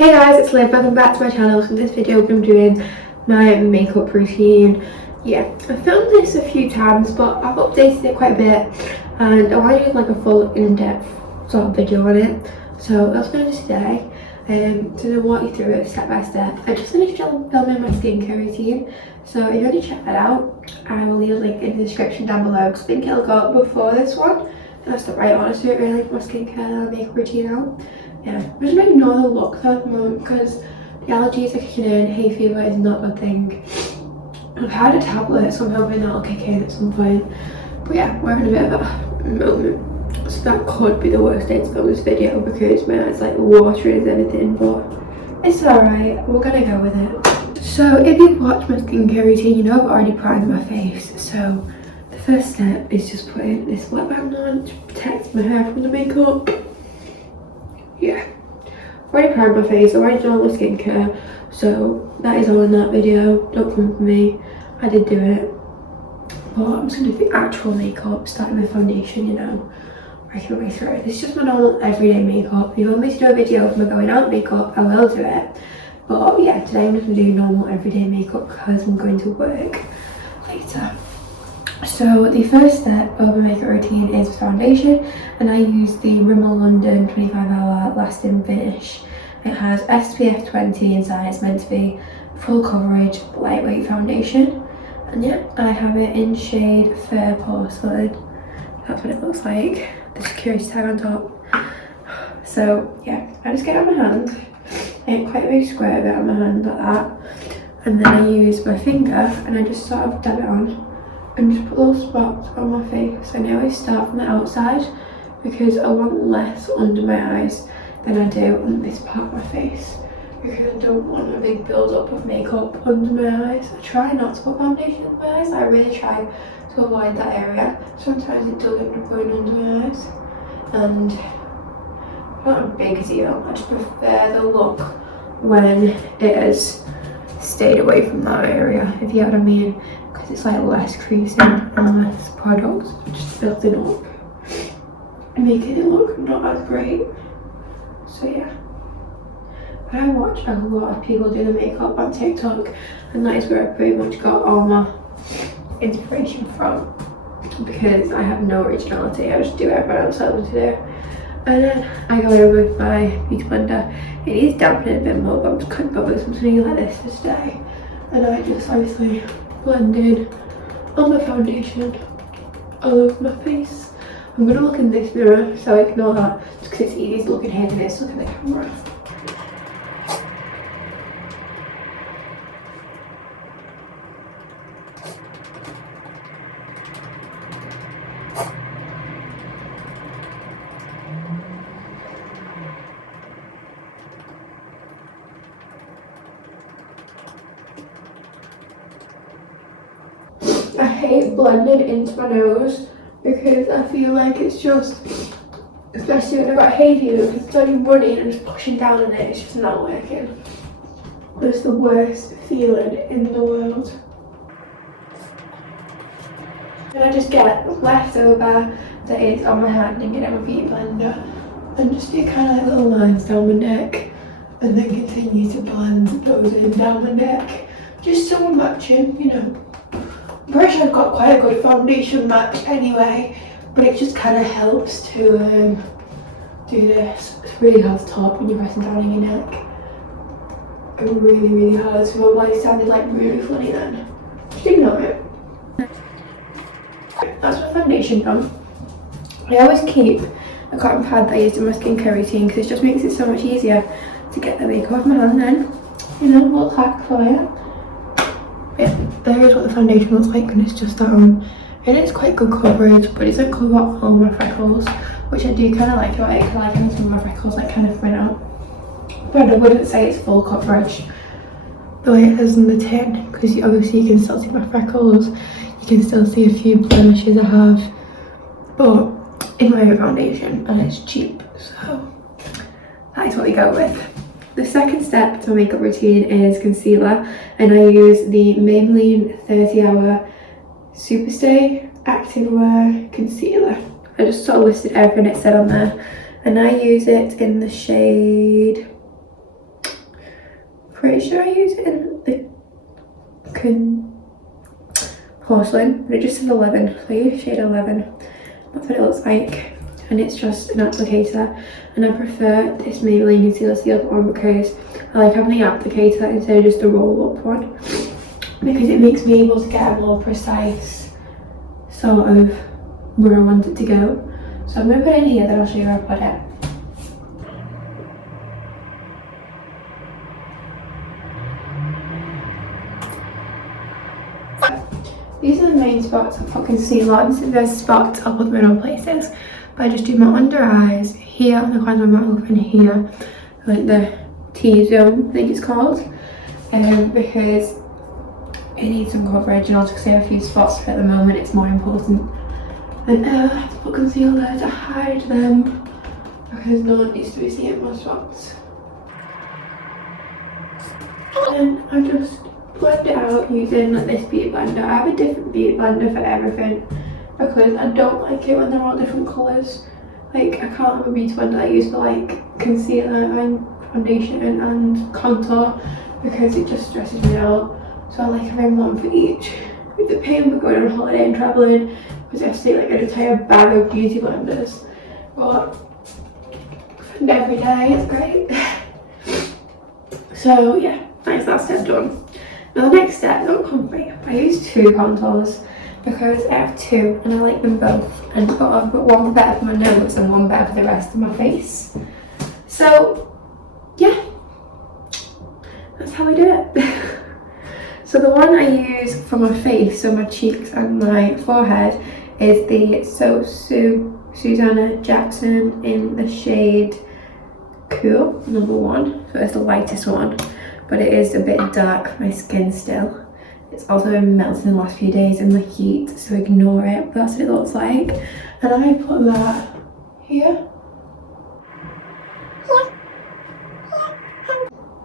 Hey guys, it's Liv. Welcome back to my channel. So in this video I'm doing my makeup routine. Yeah, I've filmed this a few times but I've updated it quite a bit and I want to do like a full in-depth sort of video on it. So that's what I'm going to do today. To walk you through it step by step. I just finished filming my skincare routine, so if you want to check that out, I will leave a link in the description down below because I think it'll go up before this one. And that's the right order to it really, for my skincare and makeup routine out. Yeah, I'm just going to ignore the look though at the moment because the allergies are kicking in. Hay fever is not a thing. I've had a tablet, so I'm hoping that'll kick in at some point. But yeah, we're having a bit of a moment. So that could be the worst day to film this video because my eyes like watering as anything, but it's alright, we're gonna go with it. So if you've watched my skincare routine, you know I've already primed my face. So the first step is just putting this wet band on to protect my hair from the makeup. Yeah, I've already primed my face, I've already done all the skincare, so that is all in that video. Don't come for me, I did do it. But I'm just going to do the actual makeup, starting with foundation, you know, working my way through it. This is just my normal everyday makeup. If you want me to do a video of my going out makeup, I will do it. But yeah, today I'm just going to do normal everyday makeup because I'm going to work later. So the first step of my makeup routine is foundation, and I use the Rimmel London 25-hour lasting finish. It has SPF 20 inside. It's meant to be full coverage, lightweight foundation. And yeah, I have it in shade Fair Porcelain. That's what it looks like. The security tag on top. So yeah, I just get it on my hand. I get quite a big square of it on my hand like that. And then I use my finger and I just sort of dab it on. And just put little spots on my face. And I always start from the outside because I want less under my eyes than I do on this part of my face. Because I don't want a big build up of makeup under my eyes. I try not to put foundation under my eyes. I really try to avoid that area. Sometimes it does end up going under my eyes. And not a big deal. I just prefer the look when it has stayed away from that area, if you know what I mean. Because it's like less creasing and less product just building up, making it look not as great. So yeah. I watch a lot of people do the makeup on TikTok, and that is where I pretty much got all my inspiration from because I have no originality. I just do what everyone else tells me to do. And then I go in with my beauty blender. It is dampening a bit more, but I'm just kind of bothered with something like this to stay. And I just obviously blended on my foundation all over my face. I'm going to look in this mirror, so ignore that just because it's easy to look in here than it is to look at the camera. I hate blending into my nose because I feel like it's just, especially when I've got hay fever, because it's only running and just pushing down on it, it's just not working. It's the worst feeling in the world. And I just get leftover that is on my hand and get it in my beauty blender and just do kind of like little lines down my neck and then continue to blend those in down my neck. Just so we're matching, you know. I'm pretty sure I've got quite a good foundation match anyway, but it just kind of helps to do this. It's really hard to talk when you're pressing down on your neck. And really, really hard, so my voice sounded like really funny then. Just ignore it. That's my foundation done. I always keep a cotton pad that I used in my skincare routine because it just makes it so much easier to get the makeup off my hand then. You know, a little hack for you. Yeah, there is what the foundation looks like when it's just that on. It is quite good coverage, but it doesn't cover up all my freckles, which I do kind of like about it because I like having some of my freckles like kind of run out. But I wouldn't say it's full coverage the way it says in the tin, because obviously you can still see my freckles, you can still see a few blemishes I have, but in my foundation and it's cheap, so that is what we go with. The second step to my makeup routine is concealer, and I use the Maybelline 30-hour Superstay Activewear Concealer. I just sort of listed everything it said on there, and I use it in the shade Pretty sure I use it in the porcelain, but it just says 11, so I use shade 11. That's what it looks like, and it's just an applicator, and I prefer this Maybelline Concealer Seal one because I like having the applicator instead of just a roll-up one, because it makes me able to get a more precise sort of where I want it to go. So I'm going to put it in here, then I'll show you where I put it. These are the main spots I put concealer on. If there's spots, I'll put them in other places. But I just do my under eyes here on the corner of my mouth and here, like the T-zone, I think it's called, because it needs some coverage, and I'll just save a few spots for at the moment. It's more important than ever to put concealer to hide them, because no one needs to be seeing my spots. And I just blend it out using this beauty blender. I have a different beauty blender for everything because I don't like it when they're all different colours. Like, I can't have a beauty blender I use for like concealer and foundation and contour because it just stresses me out. So I like having one for each. With the pain of going on holiday and travelling, because I have to take like an entire bag of beauty blenders. But for every day, it's great. So yeah, that's that step done. Now the next step, don't comfy. I use two contours because I have two and I like them both, and I've got one better for my nose and one better for the rest of my face. So yeah, that's how I do it. So the one I use for my face, so my cheeks and my forehead, is the Susanna Jackson in the shade Cool, number 1. So it's the lightest one, but it is a bit dark for my skin still. It's also been melting in the last few days in the heat, so ignore it. That's what it looks like. And I put that here.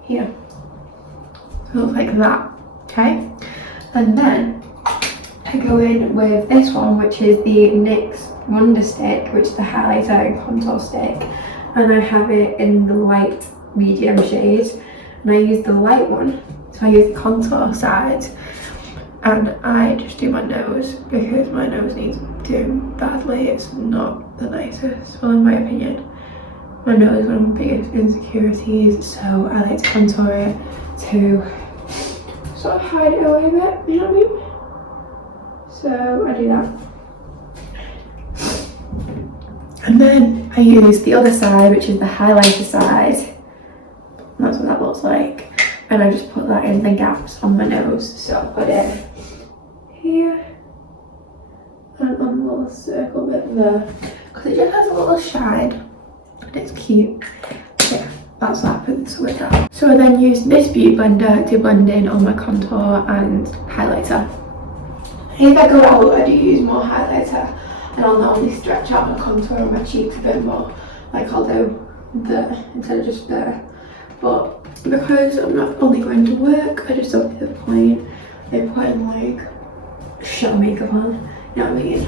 Here. So it looks like that. Okay. And then I go in with this one, which is the NYX Wonder Stick, which is the highlighter and contour stick. And I have it in the light medium shade. And I use the light one, so I use the contour side. And I just do my nose because my nose needs doing badly. It's not the nicest, well, in my opinion. My nose is one of my biggest insecurities, so I like to contour it to sort of hide it away a bit, you know what I mean? So I do that. And then I use the other side, which is the highlighter side. That's what that looks like. And I just put that in the gaps on my nose. So I put it here and on the little circle bit there, because it just has a little shine and it's cute. Yeah, that's what happens with that. So I then use this beauty blender to blend in all my contour and highlighter. And if I go out, I do use more highlighter, and I'll normally stretch out my contour on my cheeks a bit more, like I'll do there instead of just there. But because I'm not only going to work, I just don't see the point in putting like show makeup on, you know what I mean?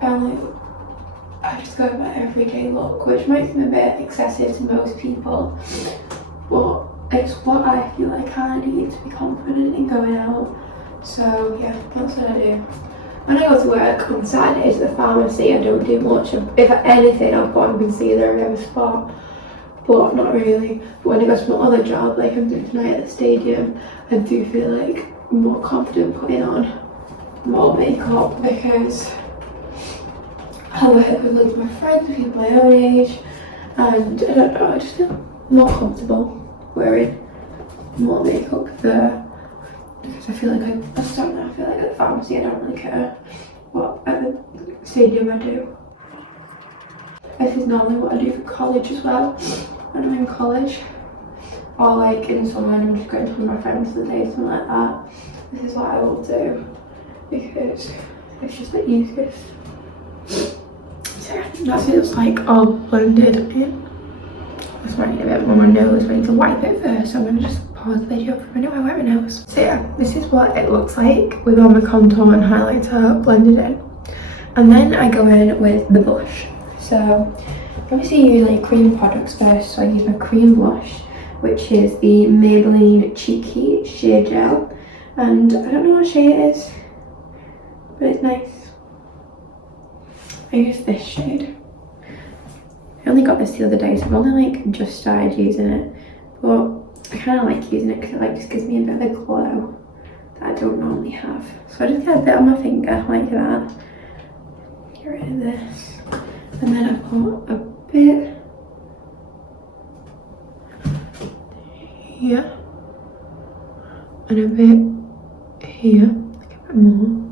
And I just go by everyday look, which might seem a bit excessive to most people, but it's what I feel like I need to be confident in going out. So yeah, that's what I do. When I go to work on Saturdays at the pharmacy, I don't do much. If anything, I'll put on concealer in every spot, but not really. But when I go to my other job, like I'm doing tonight at the stadium, I do feel like more confident putting on more makeup, because I work with like my friends, with people my own age, and I don't know, I just feel more comfortable wearing more makeup there. Because I feel like I just don't know, I feel like at the pharmacy I don't really care, but at the stadium I do. This is normally what I do for college as well, when I'm in college, or like in summer and I'm just going to with my friends for the day, something like that. This is what I will do, because it's just the easiest. So yeah, that's what it looks like all blended in. I just might need a bit more on my nose, but I need to wipe it first, so I'm going to just pause the video for a minute while I wipe my nose. So yeah, this is what it looks like with all my contour and highlighter blended in. And then I go in with the blush. So obviously you use like cream products first, so I use my cream blush, which is the Maybelline Cheeky Shade Gel. And I don't know what shade it is, but it's nice. I use this shade. I only got this the other day, so I've only like just started using it. But I kind of like using it because it like just gives me a bit of a glow that I don't normally have. So I just get a bit on my finger like that. Get rid of this. And then I put a bit here. And a bit here. Like a bit more.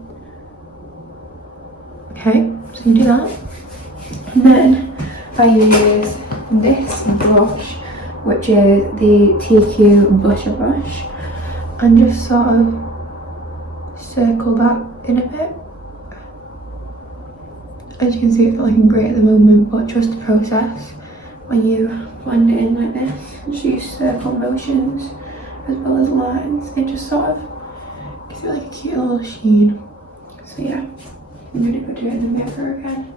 Okay, so you do that. And then I use this brush, which is the TQ Blusher Brush, and just sort of circle that in a bit. As you can see, it's not looking great at the moment, but trust the process. When you blend it in like this, just use circle motions as well as lines. It just sort of gives it like a cute little sheen. So yeah, I'm gonna go do it in the mirror again.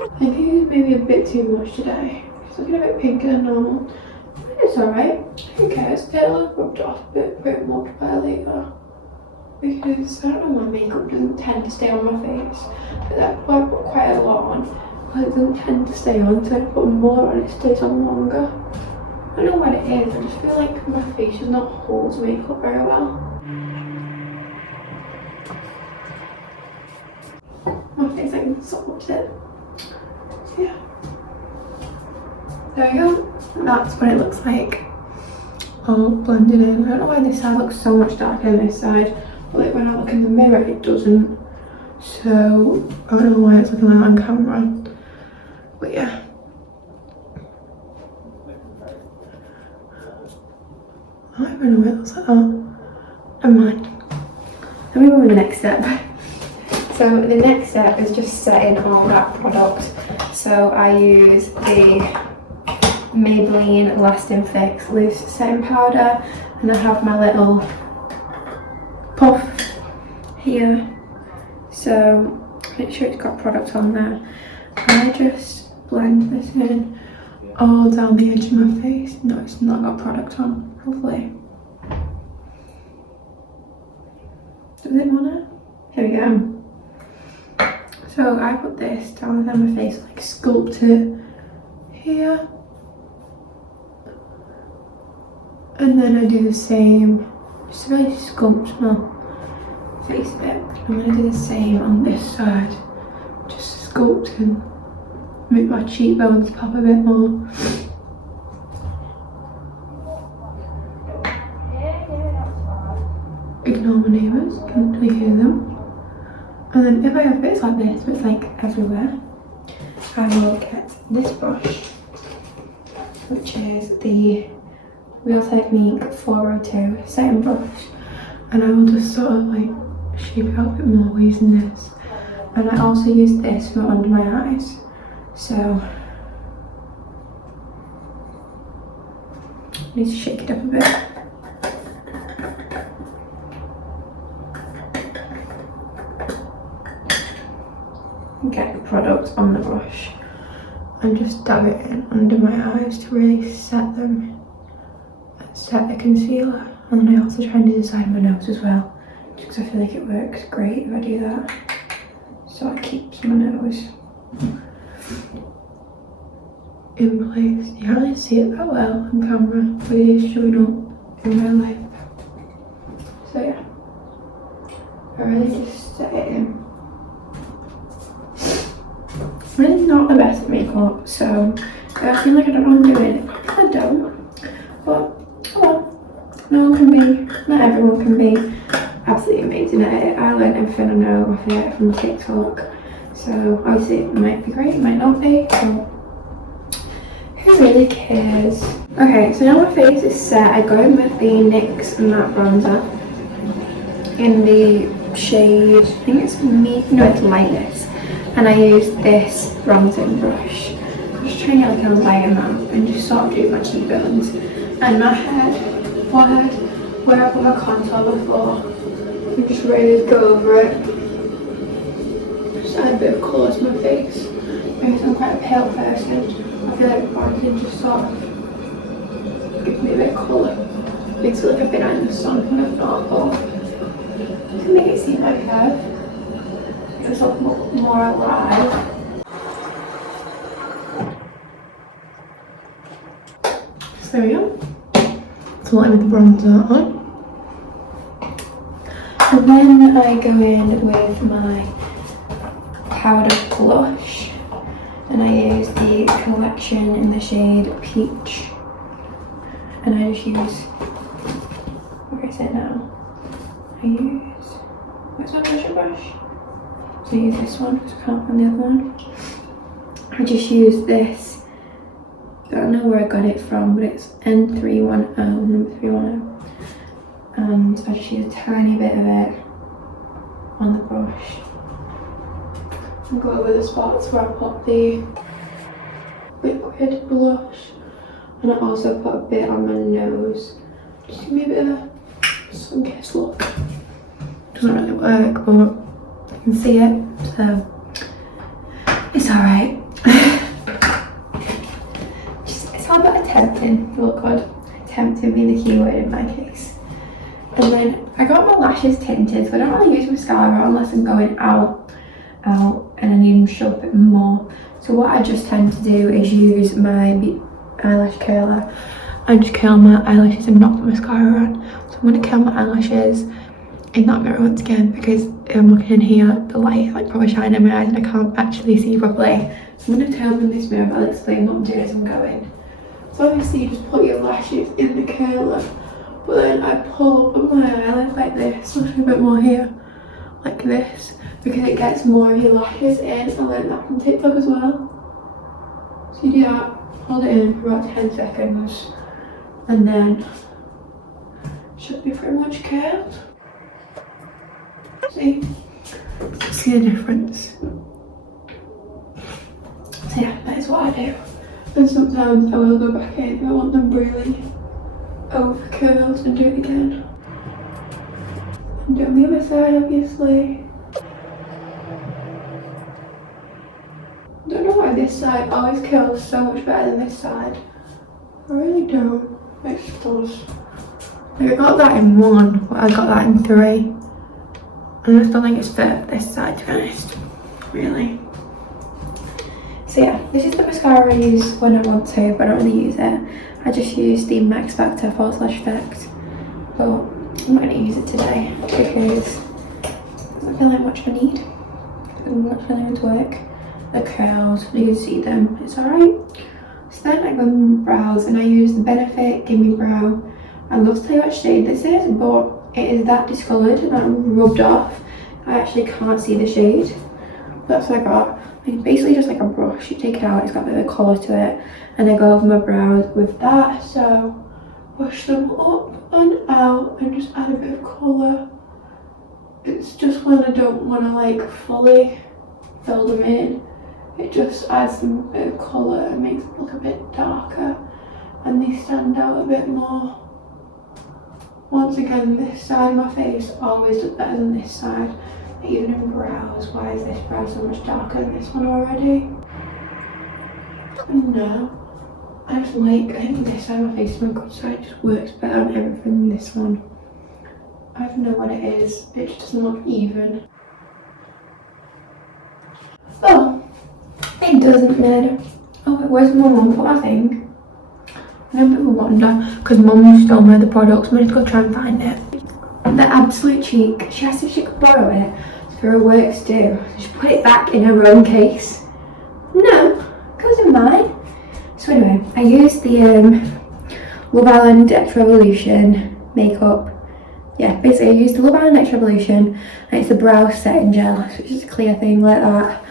I think it's maybe a bit too much today. It's looking a bit pinker than normal. It's alright. Who cares? It'll have rubbed off a bit much by later. Because I don't know, my makeup doesn't tend to stay on my face. But that's why I put quite a lot on. But it doesn't tend to stay on, so I put more on, it stays on longer. I don't know what it is, I just feel like my face does not hold makeup very well. My face like absorbs it. So yeah. There we go. That's what it looks like. All blended in. I don't know why this side looks so much darker than this side. But like when I look in the mirror it doesn't. So I don't know why it's looking like that on camera. But yeah. I don't even know why it looks like that. Never mind. Let me move on to the next step. So the next step is just setting all that product. So I use the Maybelline Lasting Fix Loose Setting Powder, and I have my little puff here. So make sure it's got product on there. And I just blend this in all down the edge of my face. No, it's not got product on, hopefully. Does it want it? Here we go. So I put this down on my face, like sculpt it here. And then I do the same, just to really sculpt my face a bit. I'm going to do the same on this side. Just sculpt and make my cheekbones pop a bit more. Ignore my neighbours, can't really hear them. And then if I have bits like this, but it's like everywhere, I will get this brush, which is the Real Technique 402 setting brush, and I will just sort of like shape it out a bit more using this. And I also use this for under my eyes, so I need to shake it up a bit. Get the product on the brush and just dab it in under my eyes to really set them, set the concealer. And then I also try and do the side of my nose as well, just because I feel like it works great if I do that, so it keeps my nose in place. You can't really see it that well on camera, but it is showing up in real life. So yeah, I really just set it in. I'm really not the best at makeup, so if I feel like I don't know what I'm doing, I don't. But oh well, no one can be, not everyone can be absolutely amazing at it. I learned everything I know off it from TikTok, so obviously it might be great, it might not be, but who really cares? Okay, so now my face is set. I go in with the NYX Matte Bronzer in the shade, I think it's no, it's Lightness. And I use this bronzing brush. I'm just trying to get like a light amount and just sort of do my cheekbones and my head, forehead, where I put my contour before. And just really go over it. Just add a bit of colour to my face. because I'm quite a pale person, I feel like bronzing just sort of gives me a bit of colour. Makes it look like I've been out in the sun when I've not, but it can make it seem like I have. It just look more alive. So there we go. So let me put the bronzer on. And then I go in with my powder blush, and I use the Collection in the shade Peach, and I just use, where is it now? Where's my blush brush? So I use this one because I can't find the other one. I just use this, I don't know where I got it from, but it's N310, number 310. And I just use a tiny bit of it on the brush and go over the spots where I put the liquid blush, and I also put a bit on my nose just to give me a bit of a sun-kissed look. Doesn't really work, but you can see it, so it's alright. It's all about attempting to look good. Attempting being the key word in my case. And then I got my lashes tinted, so I don't really use mascara unless I'm going out and I need to show a bit more. So what I just tend to do is use my eyelash curler and just curl my eyelashes and not put mascara on. So I'm going to curl my eyelashes in that mirror once again, because I'm looking in here, the light is like probably shining in my eyes and I can't actually see properly. So I'm going to turn on this mirror, but I'll explain what I'm doing as I'm going. So obviously you just put your lashes in the curler, but then I pull up my eyelid like this, I'll show you a bit more here, like this, because it gets more of your lashes in. I learned that from TikTok as well. So you do that, hold it in for about 10 seconds, and then should be pretty much curled. See the difference? So yeah, that is what I do. And sometimes I will go back in if I want them really over curls and do it again. And do it on the other side, obviously. I don't know why this side always curls so much better than this side. I really don't. It just does. Like I got that in 1, but I got that in 3. And I just don't think it's fair this side, to be honest. Really. So yeah, this is the mascara I use when I want to, but I don't really use it. I just use the Max Factor /Effect, but I'm not going to use it today because I don't feel like much of a need. I'm not feeling into work. The curls, you can see them, it's alright. So then I go with my brows and I use the Benefit Gimme Brow. I'd love to tell you what shade this is, but it is that discoloured and that rubbed off. I actually can't see the shade. That's what I got. It's basically just like a brush. You take it out, it's got a bit of colour to it, and I go over my brows with that. So push them up and out and just add a bit of colour. It's just when I don't want to like fully fill them in. It just adds them a bit of colour and makes it look a bit darker, and they stand out a bit more. Once again, this side of my face always looks better than this side. Even in brows, why is this brow so much darker than this one already? No, I think this side of my face is my good side, just works better on everything than this one. I don't know what it is, it just doesn't look even. Oh, it doesn't matter. Oh, where's my mum put my thing? I have a bit of a wonder, because mum stole me the products. I'm going to go try and find it. The absolute cheek, she asked if she could borrow it for her work to do. She put it back in her own case. No, it goes in mine. So anyway, I used the Love Island X Revolution makeup. Yeah, basically I used the Love Island X Revolution, and it's the brow setting gel, so it's just a clear thing like that.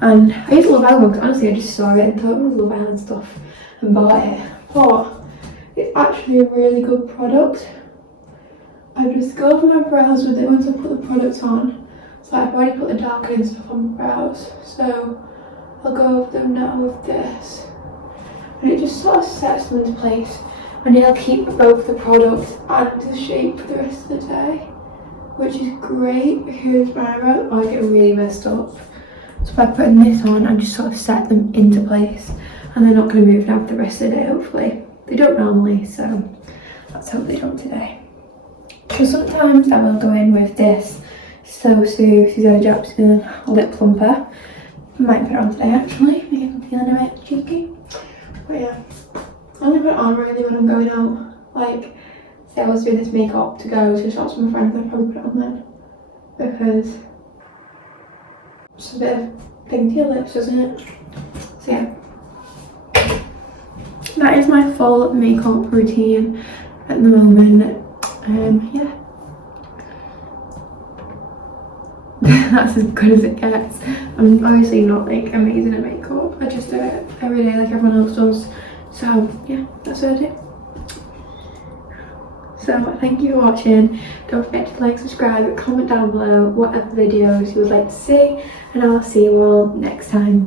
And I used Love Island because honestly I just saw it and thought it was Love Island stuff and bought it. But it's actually a really good product. I just go over my brows with it once I put the product on. So I've already put the darkening stuff on my brows, so I'll go over them now with this. And it just sort of sets them into place, and it'll keep both the product and the shape for the rest of the day, which is great because my eyebrows are getting really messed up. So by putting this on, I just sort of set them into place, and they're not going to move now for the rest of the day, hopefully. They don't normally, so let's hope they don't today. So sometimes I will go in with this So Susanna Jackson lip plumper. Might put it on today actually, maybe I'm feeling a bit cheeky. But yeah, I only put it on really when I'm going out. Like, say I was doing this makeup to go to shops with my friends, I'd probably put it on then. Because it's a bit of thing to your lips, isn't it? So yeah. That is my full makeup routine at the moment. Yeah. That's as good as it gets. I'm obviously not like amazing at makeup. I just do it every day like everyone else does. So yeah, that's what I do. So thank you for watching. Don't forget to like, subscribe, comment down below what other videos you would like to see, and I'll see you all next time.